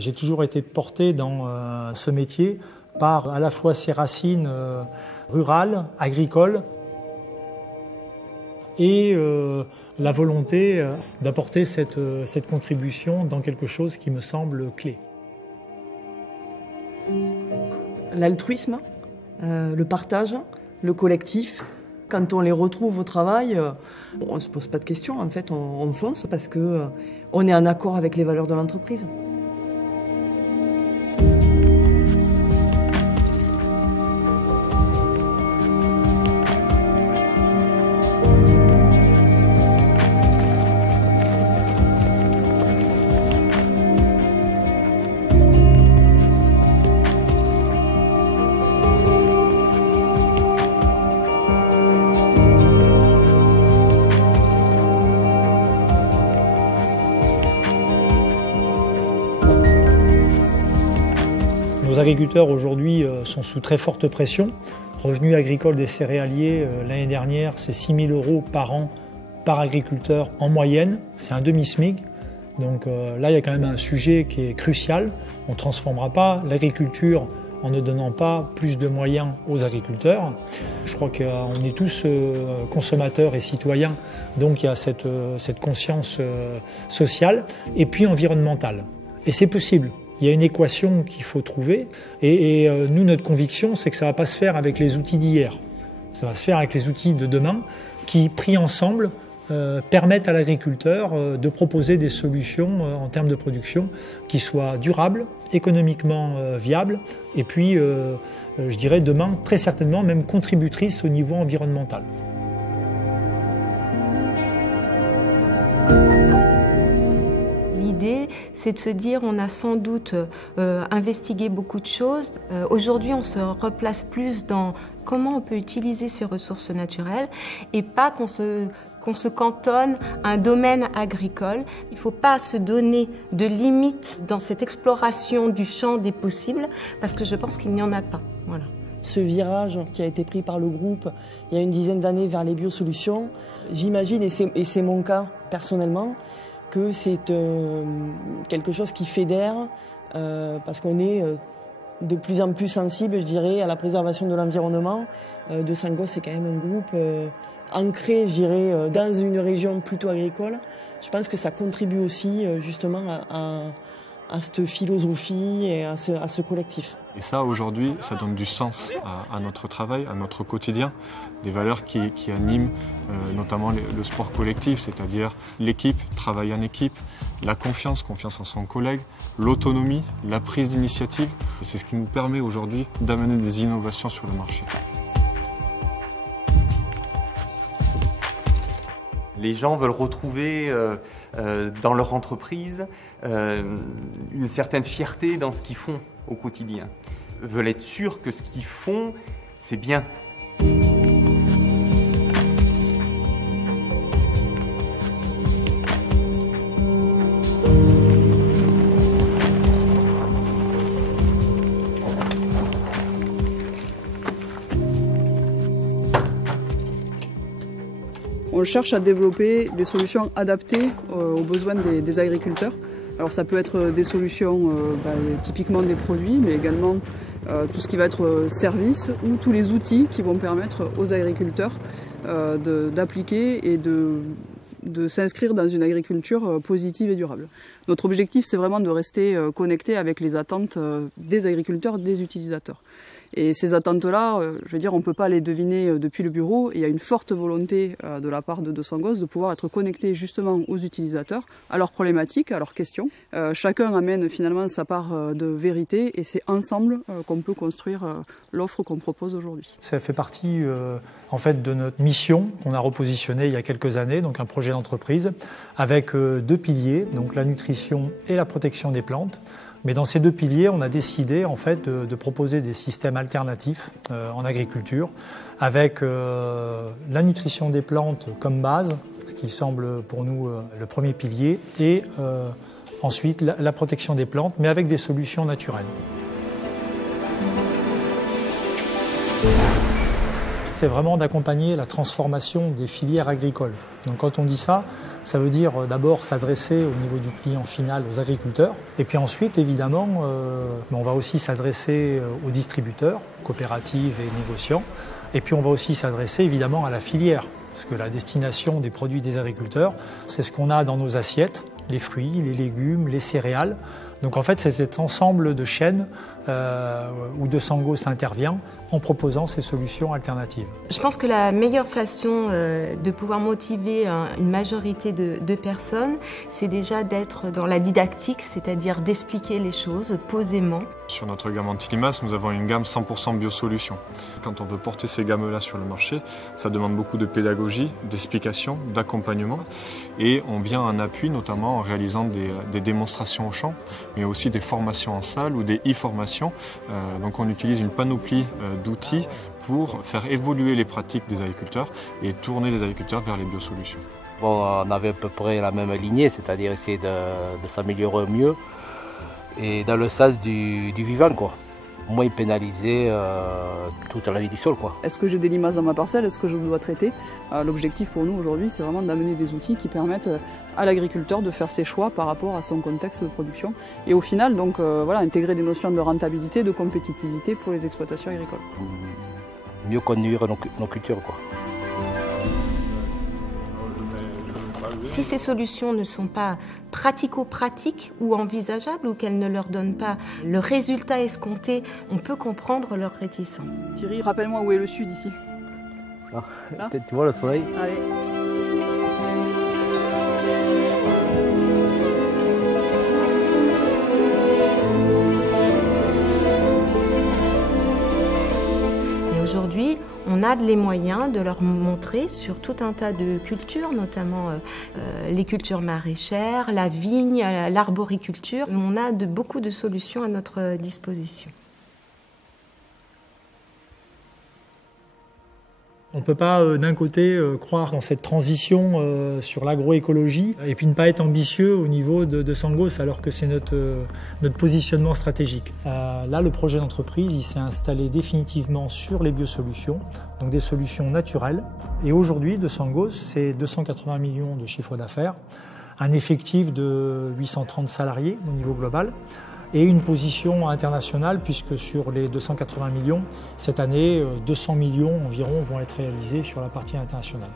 J'ai toujours été porté dans ce métier par à la fois ses racines rurales, agricoles, et la volonté d'apporter cette contribution dans quelque chose qui me semble clé. L'altruisme, le partage, le collectif. Quand on les retrouve au travail, on ne se pose pas de questions, en fait, on fonce parce qu'on est en accord avec les valeurs de l'entreprise. Nos agriculteurs aujourd'hui sont sous très forte pression. Revenu agricole des céréaliers, l'année dernière, c'est 6 000 € par an par agriculteur en moyenne. C'est un demi-SMIC. Donc là, il y a quand même un sujet qui est crucial. On ne transformera pas l'agriculture en ne donnant pas plus de moyens aux agriculteurs. Je crois qu'on est tous consommateurs et citoyens, donc il y a cette conscience sociale et puis environnementale. Et c'est possible. Il y a une équation qu'il faut trouver et nous, notre conviction, c'est que ça ne va pas se faire avec les outils d'hier. Ça va se faire avec les outils de demain qui, pris ensemble, permettent à l'agriculteur de proposer des solutions en termes de production qui soient durables, économiquement viables et puis, je dirais demain, très certainement même contributrices au niveau environnemental. L'idée, c'est de se dire on a sans doute investigué beaucoup de choses. Aujourd'hui, on se replace plus dans comment on peut utiliser ces ressources naturelles et pas qu'on se cantonne à un domaine agricole. Il ne faut pas se donner de limites dans cette exploration du champ des possibles parce que je pense qu'il n'y en a pas. Voilà. Ce virage qui a été pris par le groupe il y a une dizaine d'années vers les biosolutions, j'imagine, et c'est mon cas personnellement, que c'est quelque chose qui fédère parce qu'on est de plus en plus sensible, je dirais, à la préservation de l'environnement. De Sangos, c'est quand même un groupe ancré, je dirais, dans une région plutôt agricole. Je pense que ça contribue aussi justement à cette philosophie et à ce collectif. Et ça, aujourd'hui, ça donne du sens à notre travail, à notre quotidien, des valeurs qui animent notamment le sport collectif, c'est-à-dire l'équipe, travail en équipe, la confiance en son collègue, l'autonomie, la prise d'initiative. C'est ce qui nous permet aujourd'hui d'amener des innovations sur le marché. Les gens veulent retrouver dans leur entreprise une certaine fierté dans ce qu'ils font au quotidien. Veulent être sûrs que ce qu'ils font, c'est bien. On cherche à développer des solutions adaptées aux besoins des agriculteurs. Alors ça peut être des solutions typiquement des produits, mais également tout ce qui va être service ou tous les outils qui vont permettre aux agriculteurs d'appliquer et de s'inscrire dans une agriculture positive et durable. Notre objectif, c'est vraiment de rester connecté avec les attentes des agriculteurs, des utilisateurs. Et ces attentes-là, je veux dire, on ne peut pas les deviner depuis le bureau. Il y a une forte volonté de la part de Sangos de pouvoir être connecté justement aux utilisateurs, à leurs problématiques, à leurs questions. Chacun amène finalement sa part de vérité et c'est ensemble qu'on peut construire l'offre qu'on propose aujourd'hui. Ça fait partie en fait de notre mission qu'on a repositionnée il y a quelques années, donc un projet d'entreprise avec deux piliers, donc la nutrition et la protection des plantes. Mais dans ces deux piliers, on a décidé en fait de proposer des systèmes alternatifs en agriculture avec la nutrition des plantes comme base, ce qui semble pour nous le premier pilier, et ensuite la protection des plantes, mais avec des solutions naturelles. c'est vraiment d'accompagner la transformation des filières agricoles. Donc quand on dit ça, ça veut dire d'abord s'adresser au niveau du client final, aux agriculteurs. Et puis ensuite, évidemment, on va aussi s'adresser aux distributeurs, coopératives et négociants. Et puis on va aussi s'adresser évidemment à la filière. Parce que la destination des produits des agriculteurs, c'est ce qu'on a dans nos assiettes, les fruits, les légumes, les céréales. Donc en fait, c'est cet ensemble de chaînes où DeSangos intervient en proposant ces solutions alternatives. Je pense que la meilleure façon de pouvoir motiver une majorité de personnes, c'est déjà d'être dans la didactique, c'est-à-dire d'expliquer les choses posément. Sur notre gamme anti-limaces, nous avons une gamme 100% biosolutions. Quand on veut porter ces gammes-là sur le marché, ça demande beaucoup de pédagogie, d'explication, d'accompagnement. Et on vient en appui, notamment en réalisant des démonstrations au champ, mais aussi des formations en salle ou des e-formations. Donc on utilise une panoplie d'outils pour faire évoluer les pratiques des agriculteurs et tourner les agriculteurs vers les biosolutions. Bon, on avait à peu près la même lignée, c'est-à-dire essayer de s'améliorer mieux et dans le sens du vivant, quoi. Moins pénaliser toute la vie du sol, quoi. Est-ce que j'ai des limaces dans ma parcelle? Est-ce que je dois traiter? L'objectif pour nous aujourd'hui, c'est vraiment d'amener des outils qui permettent à l'agriculteur de faire ses choix par rapport à son contexte de production. Et au final, donc, voilà, intégrer des notions de rentabilité, de compétitivité pour les exploitations agricoles. Mieux conduire nos cultures, quoi. Si ces solutions ne sont pas pratico-pratiques ou envisageables ou qu'elles ne leur donnent pas le résultat escompté, on peut comprendre leur réticence. Thierry, rappelle-moi où est le sud ici. Là. Tu vois le soleil? Allez. Aujourd'hui, on a les moyens de leur montrer sur tout un tas de cultures, notamment les cultures maraîchères, la vigne, l'arboriculture. On a beaucoup de solutions à notre disposition. On ne peut pas d'un côté croire dans cette transition sur l'agroécologie et puis ne pas être ambitieux au niveau de DeSangos alors que c'est notre positionnement stratégique. Là, le projet d'entreprise il s'est installé définitivement sur les biosolutions, donc des solutions naturelles. Et aujourd'hui, DeSangos, c'est 280 millions de chiffre d'affaires, un effectif de 830 salariés au niveau global. Et une position internationale puisque sur les 280 millions, cette année, 200 millions environ vont être réalisés sur la partie internationale.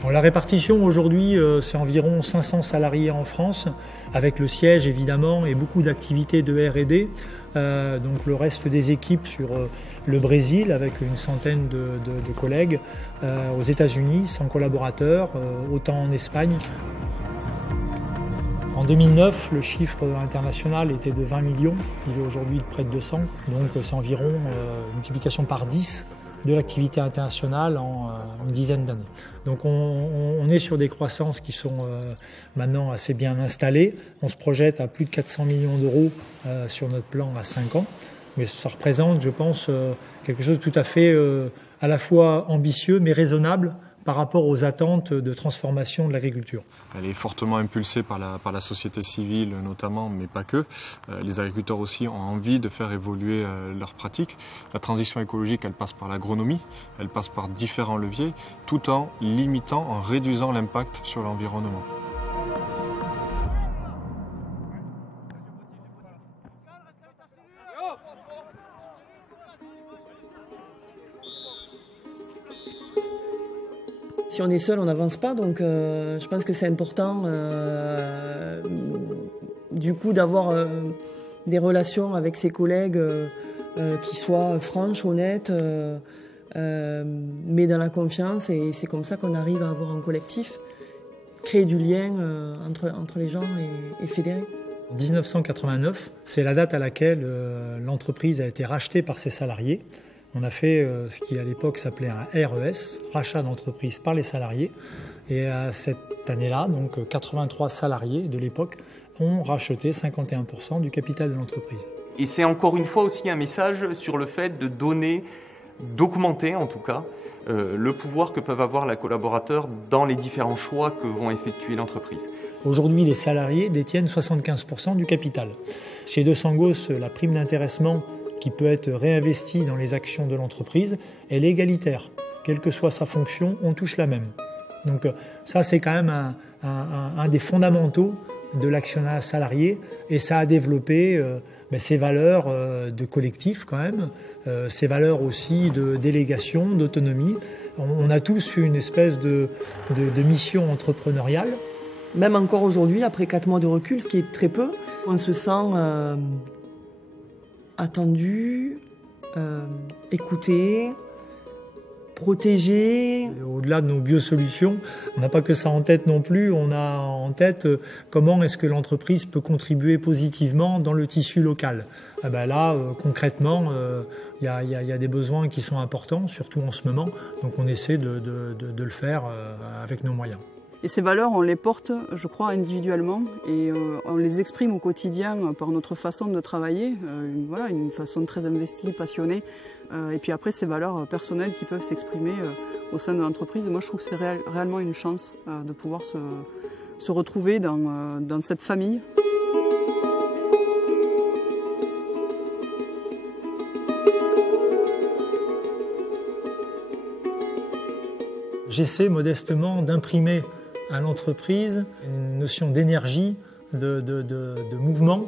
Bon, la répartition aujourd'hui, c'est environ 500 salariés en France, avec le siège évidemment et beaucoup d'activités de R&D. Donc le reste des équipes sur le Brésil avec une centaine de collègues, aux États-Unis 100 collaborateurs, autant en Espagne. En 2009, le chiffre international était de 20 millions, il est aujourd'hui de près de 200, donc c'est environ une multiplication par 10 de l'activité internationale en une dizaine d'années. Donc on est sur des croissances qui sont maintenant assez bien installées. On se projette à plus de 400 millions d'euros sur notre plan à 5 ans, mais ça représente, je pense, quelque chose de tout à fait à la fois ambitieux mais raisonnable par rapport aux attentes de transformation de l'agriculture. Elle est fortement impulsée par la société civile notamment, mais pas que. Les agriculteurs aussi ont envie de faire évoluer leurs pratiques. La transition écologique, elle passe par l'agronomie, elle passe par différents leviers, tout en limitant, en réduisant l'impact sur l'environnement. Si on est seul, on n'avance pas, donc je pense que c'est important du coup d'avoir des relations avec ses collègues qui soient franches, honnêtes, mais dans la confiance, et c'est comme ça qu'on arrive à avoir un collectif, créer du lien entre les gens et fédérer. En 1989, c'est la date à laquelle l'entreprise a été rachetée par ses salariés. On a fait ce qui à l'époque s'appelait un RES, rachat d'entreprise par les salariés. Et à cette année-là, donc 83 salariés de l'époque ont racheté 51% du capital de l'entreprise. Et c'est encore une fois aussi un message sur le fait de donner, d'augmenter en tout cas, le pouvoir que peuvent avoir les collaborateurs dans les différents choix que vont effectuer l'entreprise. Aujourd'hui, les salariés détiennent 75% du capital. Chez DeSangos, la prime d'intéressement qui peut être réinvestie dans les actions de l'entreprise, elle est égalitaire. quelle que soit sa fonction, on touche la même. Donc ça, c'est quand même un des fondamentaux de l'actionnariat salarié, et ça a développé ces valeurs de collectif quand même, ces valeurs aussi de délégation, d'autonomie. On a tous une espèce de mission entrepreneuriale. Même encore aujourd'hui, après 4 mois de recul, ce qui est très peu, on se sent attendu, écouté, protégé. Au-delà de nos biosolutions, on n'a pas que ça en tête non plus, on a en tête comment est-ce que l'entreprise peut contribuer positivement dans le tissu local. Là, concrètement, il y a des besoins qui sont importants, surtout en ce moment, donc on essaie de le faire avec nos moyens. Et ces valeurs, on les porte, je crois, individuellement et on les exprime au quotidien par notre façon de travailler, une façon très investie, passionnée. Et puis après, ces valeurs personnelles qui peuvent s'exprimer au sein de l'entreprise. Moi, je trouve que c'est réellement une chance de pouvoir se retrouver dans cette famille. J'essaie modestement d'imprimer à l'entreprise une notion d'énergie, de mouvement.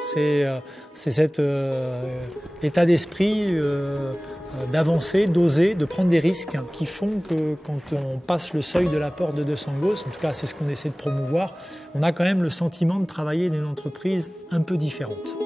C'est cet état d'esprit d'avancer, d'oser, de prendre des risques qui font que quand on passe le seuil de la porte de 200 gosses, en tout cas c'est ce qu'on essaie de promouvoir, on a quand même le sentiment de travailler dans une entreprise un peu différente.